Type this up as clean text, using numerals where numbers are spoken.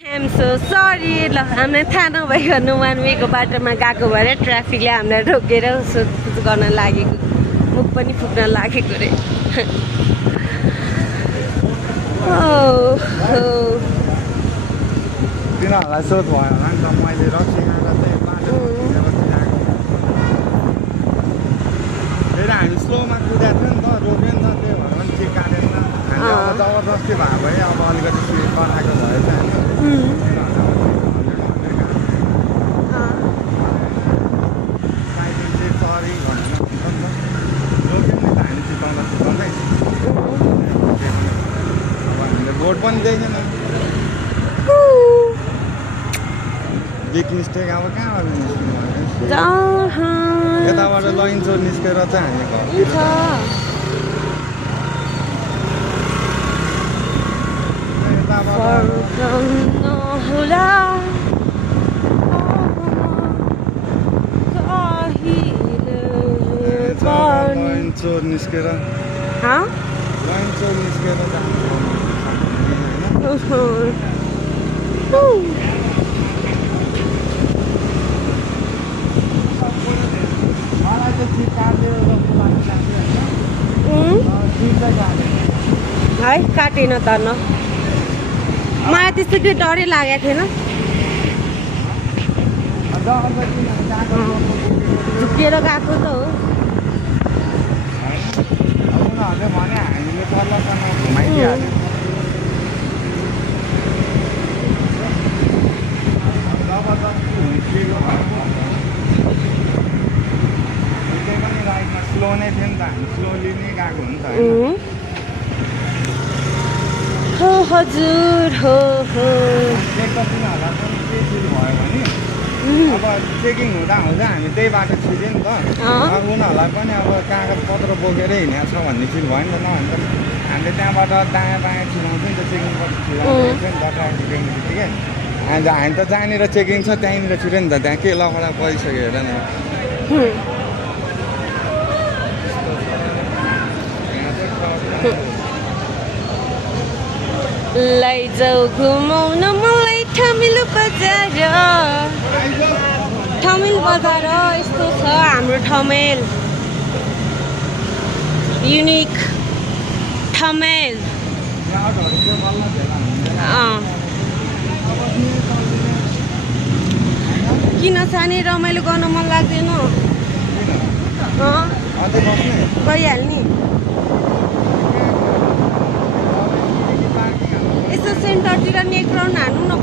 I'm so sorry ल हामीलाई थाहा नभइकन वानवेको बाटोमा गएको भएर ट्राफिकले हामीलाई रोकेर सोधपुछ गर्न लागेको मुख पनि फुक्न लागेको रे तिनीहरूलाई सोध भयो होला नि त मैले रक्सीबाट चाहिँ बाटो फेरि हामी स्लोमा कुदाएको थियो नि त रोक्यो नि त त्यही भएर पनि चिक काटेन हामी अब जबरजस्ती भयो भने अब अलिकति स्पिड बनाएको भएछ सरी भनेर रोक्यो नि त हामी चिपाउँदा चिपाउँदै अब हामीले बोर्ड पनि देखेन बिग मिस्टेक अब कहाँबाट निस्किनु यताबाट लाइन चोर निस्केर चाहिँ हामी लाइन चोर निस्केर है काटेन त न मलाई त्यस्तो त्यो डरै लागेको थिएन झुकेर गएको त हो उनीहरूले भने हामीले तलसम्म घुमाइदिइहाल्यो जबरजस्ती हुन्थ्यो पनि राइडमा स्लो नै थियो नि त हामी स्लोली नै गएको हो नि त हो हजुर हो हो तिनीहरूलाई पनि के फिल भयो भने अब चेकिङ हुँदा हुँदा हामी त्यही बाटो छिर्यो नि त अब उनीहरूलाई पनि अब कागज पत्र बोकेरै हिँडेको छ भन्ने फिल भयो नि त नभने त हामीले त्यहाँबाट दायाँ बायाँ छिराउँथ्यो नि त चेकिङ छिराउँथ्यो नि त ट्राफिक देख्ने बित्तिकै अन्त हामी त जहाँनिर चेकिङ छ त्यहीँनिर छिर्यो नि त त्यहाँ के लफडा परिसक्यो हेर नि लैजाऊ घुमाउन मलाई ठमिल बजार यस्तो छ हाम्रो ठमेल युनिक ठमेल किन सानी रमाइलो गर्न मन लाग्दैन गइहाल्ने यसो सेन्टरतिर नेक राउन्ड हान्नु न